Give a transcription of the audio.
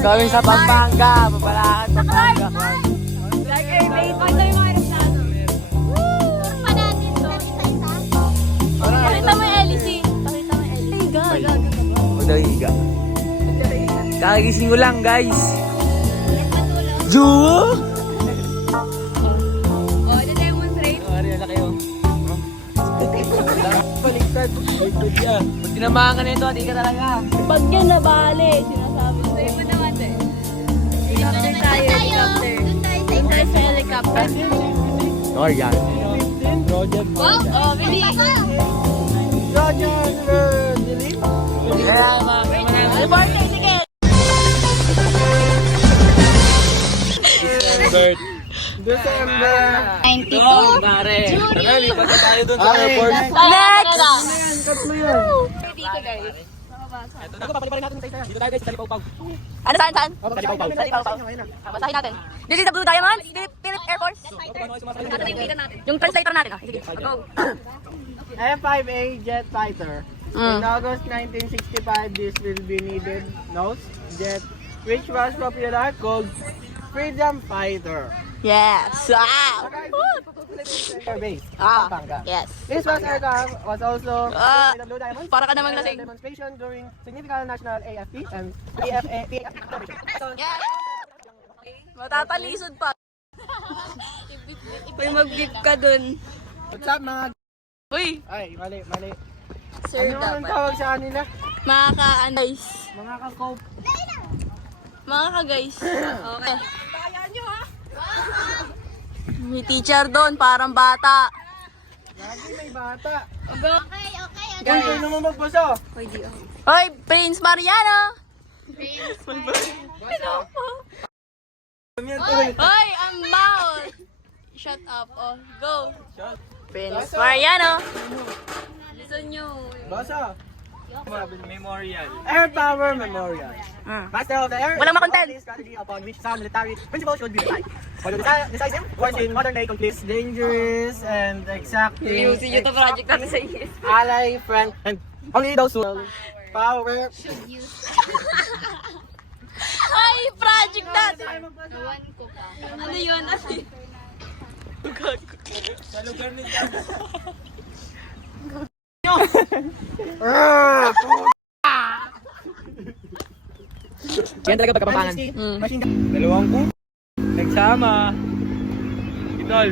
Gawin sa Pampanga, Papalakan, Pampanga. Like airmate. Pakita yung mga aeroplano. Pa natin to. Pakita mo yung LEC. Pakita mo yung LEC. Higa. Huwag daw higa. Kakagising ko lang, guys. Juwo? Oh, demonstrate. Ari na kayo. Baliktad. Baliktad yan. Pag tinamaan ka nito, di ka talaga. Pag yan nabali, sinasabi ko. Sa'yo mo naman eh. Helicopter tayo, helicopter. Doon tayo sa helicopter. Or yan. Project. Wow! Oh, really? Project. Delete. Yeah, Ano ba? Sige! December 92. Pare. Tara, lipat na tayo dun sa airport. Next! Tatlo yan. Dito guys. Ito, papaliparin natin sa isa. Dito tayo guys, sa Lipaw-Paw. Ano saan? Sa Lipaw-Paw. Lipaw-Paw. Basahin natin. This is the Blue Diamond, Philip Air Force. Yung translator natin. Sige, go. F-5A jet fighter. In August 1965, this will be needed nose jet, which was popular called Freedom Fighter. Yes. Wow. Air base, Ah, Pampanga. yes. This aircraft was also Ah, the Blue Diamond. para ka namang lasing. Demonstration during significant national AFP and PFA. Yes. Matatalisod pa. May mag-beep ka dun. What's up mga... Uy, Ay, mali. sir Ano ang dapat. tawag sa kanila? Mga ka-guys. Mga ka-cope. Mga ka-guys. Okay. May teacher doon, parang bata. Lagi may bata. Okay. Guys, sino mo magpuso? Hoy, Prince Mariano! Hoy, ang bawal! Shut up, oh. Go! Prince Mariano! Listen nyo. Basa. Memorial. Air Power Memorial. Master of the Air. Walang makontent. Strategy upon which some military principles should be applied. For the decisive, once in modern day conflicts, dangerous and exactly Using yung project natin sa iyo. ally, friend, and only those who power. Ay, project natin! Ano yun? Sa lugar nito. Yan talaga pagkapapangan. Machine gun. Dalawang kung nagsama. Idol.